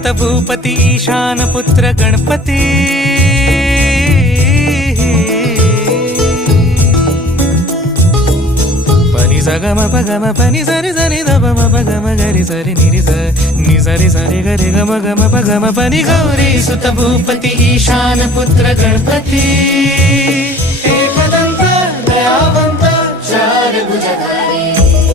सुत भूपती ईशान पुत्र गणपती पनि सगम पगम पनि सरि सरि ध म पगम गरि सरि निरि स नि सरि सरि गरि गम गम पगम पनि गौरी सुत भूपती ईशान पुत्र गणपती